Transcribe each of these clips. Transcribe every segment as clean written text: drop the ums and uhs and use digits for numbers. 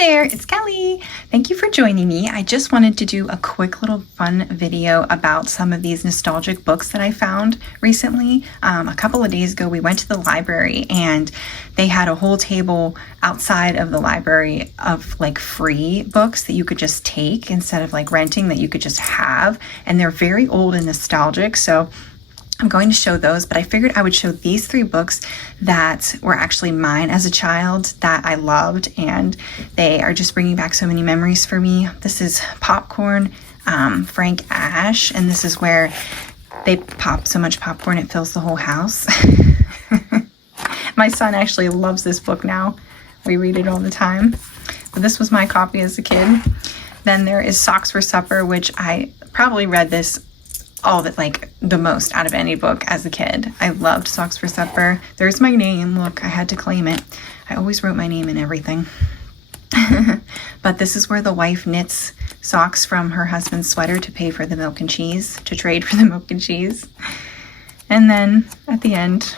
there, it's Kelly. Thank you for joining me. I just wanted to do a quick little fun video about some of these nostalgic books that I found recently. A couple of days ago, we went to the library and they had a whole table outside of the library of like free books that you could just take instead of like renting, that you could just have. And they're very old and nostalgic. So I'm going to show those, but I figured I would show these 3 books that were actually mine as a child that I loved, and they are just bringing back so many memories for me. This is Popcorn, Frank Ash, and this is where they pop so much popcorn it fills the whole house. My son actually loves this book now. We read it all the time. But this was my copy as a kid. Then there is Socks for Supper, which I probably read this all of it, like the most out of any book as a kid. I loved Socks for Supper. There's my name. Look, I had to claim it. I always wrote my name in everything. But this is where the wife knits socks from her husband's sweater to pay for the milk and cheese, to trade for the milk and cheese. And then at the end,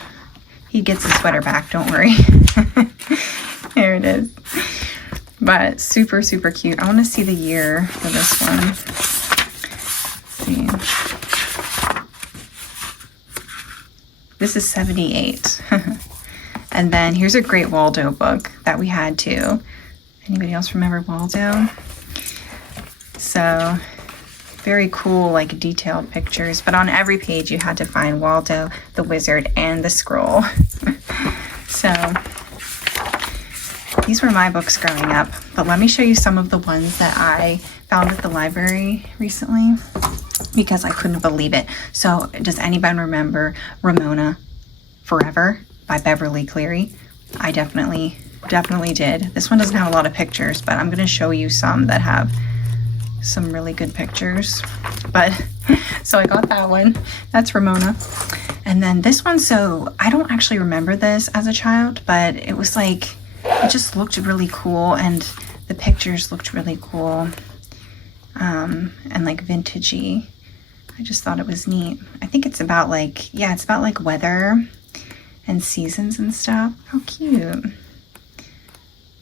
he gets his sweater back, don't worry. There it is. But super, super cute. I want to see the year for this one. Let's see. This is 78. And then here's a great Waldo book that we had too. Anybody else remember Waldo? So very cool, like detailed pictures, but on every page you had to find Waldo, the wizard, and the scroll. So these were my books growing up, but let me show you some of the ones that I found at the library recently, because I couldn't believe it. So does anybody remember Ramona Forever by Beverly Cleary? I definitely did. This one doesn't have a lot of pictures, but I'm going to show you some that have some really good pictures. But so I got that one. That's Ramona. And then this one, so I don't actually remember this as a child, but it was like, it just looked really cool and the pictures looked really cool. And like vintagey. I just thought it was neat. I think it's about like, yeah, it's about like weather and seasons and stuff. How cute.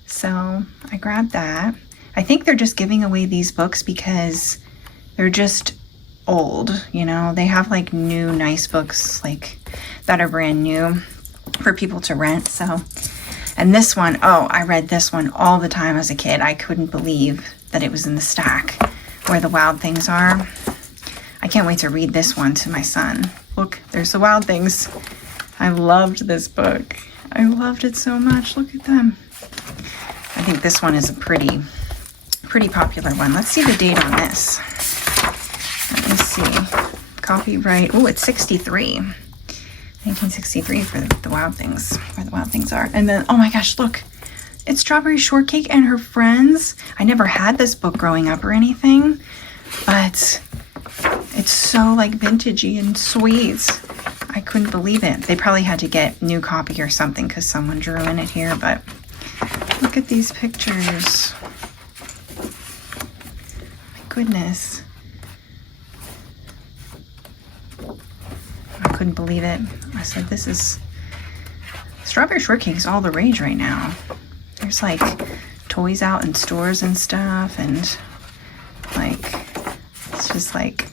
So I grabbed that. I think they're just giving away these books because they're just old, you know? They have like new nice books like that are brand new for people to rent. So, and this one, oh, I read this one all the time as a kid. I couldn't believe that it was in the stack where the wild things are. I can't wait to read this one to my son. Look, there's the wild things. I loved this book. I loved it so much. Look at them. I think this one is a pretty popular one. Let's see the date on this. Let me see. Copyright. Oh, it's 63. 1963 for the wild things, where the wild things are. And then, oh my gosh, look. It's Strawberry Shortcake and Her Friends. I never had this book growing up or anything, but it's so like vintagey and sweet. I couldn't believe it. They probably had to get new copy or something because someone drew in it here, but look at these pictures. My goodness. I couldn't believe it. I said, this is... Strawberry Shortcake is all the rage right now. There's like toys out in stores and stuff, and like it's just like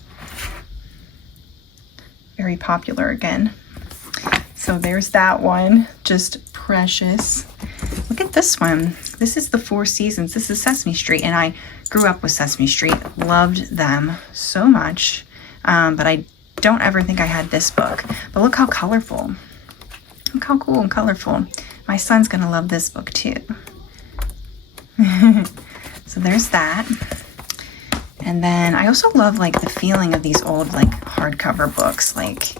very popular again. So there's that one, just precious. Look at this one. This is the Four Seasons. This is Sesame Street, and I grew up with Sesame Street, loved them so much, but I don't ever think I had this book. But look how colorful. Look how cool and colorful. My son's gonna love this book too. So there's that. And then I also love like the feeling of these old like hardcover books. Like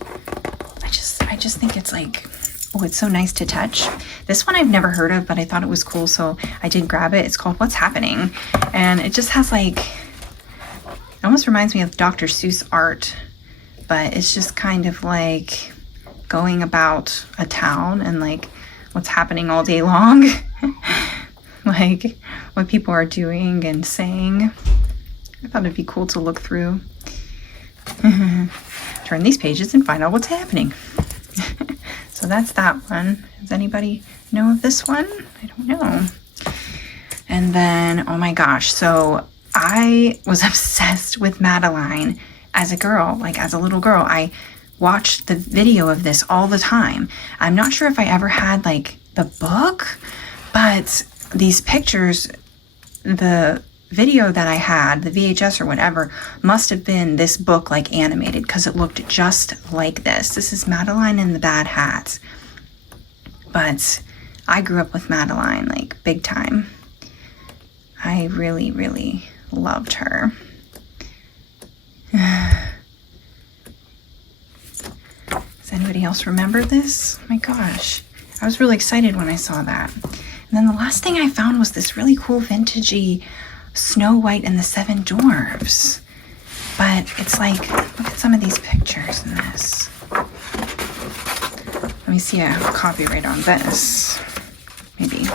I just think it's like, oh, it's so nice to touch. This one I've never heard of, but I thought it was cool, so I did grab it. It's called What's Happening? And it just has like, it almost reminds me of Dr. Seuss art, but it's just kind of like going about a town and like what's happening all day long. Like what people are doing and saying. I thought it'd be cool to look through. Turn these pages and find out what's happening. So that's that one. Does anybody know of this one? I don't know. And then, oh my gosh, so I was obsessed with Madeline as a girl, like as a little girl. I watched the video of this all the time. I'm not sure if I ever had like the book, but these pictures, the video that I had, the VHS or whatever, must have been this book like animated, because it looked just like this. This is Madeline and the Bad Hat. But I grew up with Madeline like big time. I really, really loved her. Does anybody else remember this? Oh my gosh, I was really excited when I saw that. And then the last thing I found was this really cool vintagey Snow White and the Seven Dwarfs. But it's like, look at some of these pictures in this. Let me see a copyright on this. Maybe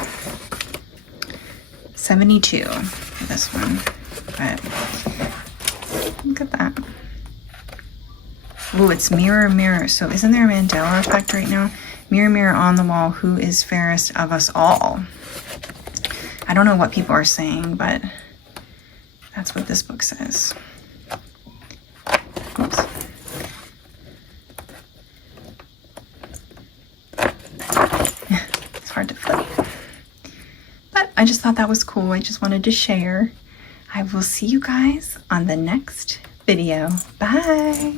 72 for this one. But look at that. Oh, it's mirror, mirror. So isn't there a Mandela effect right now? Mirror, mirror on the wall, who is fairest of us all? I don't know what people are saying, but that's what this book says. Oops. It's hard to flip. But I just thought that was cool. I just wanted to share. I will see you guys on the next video. Bye.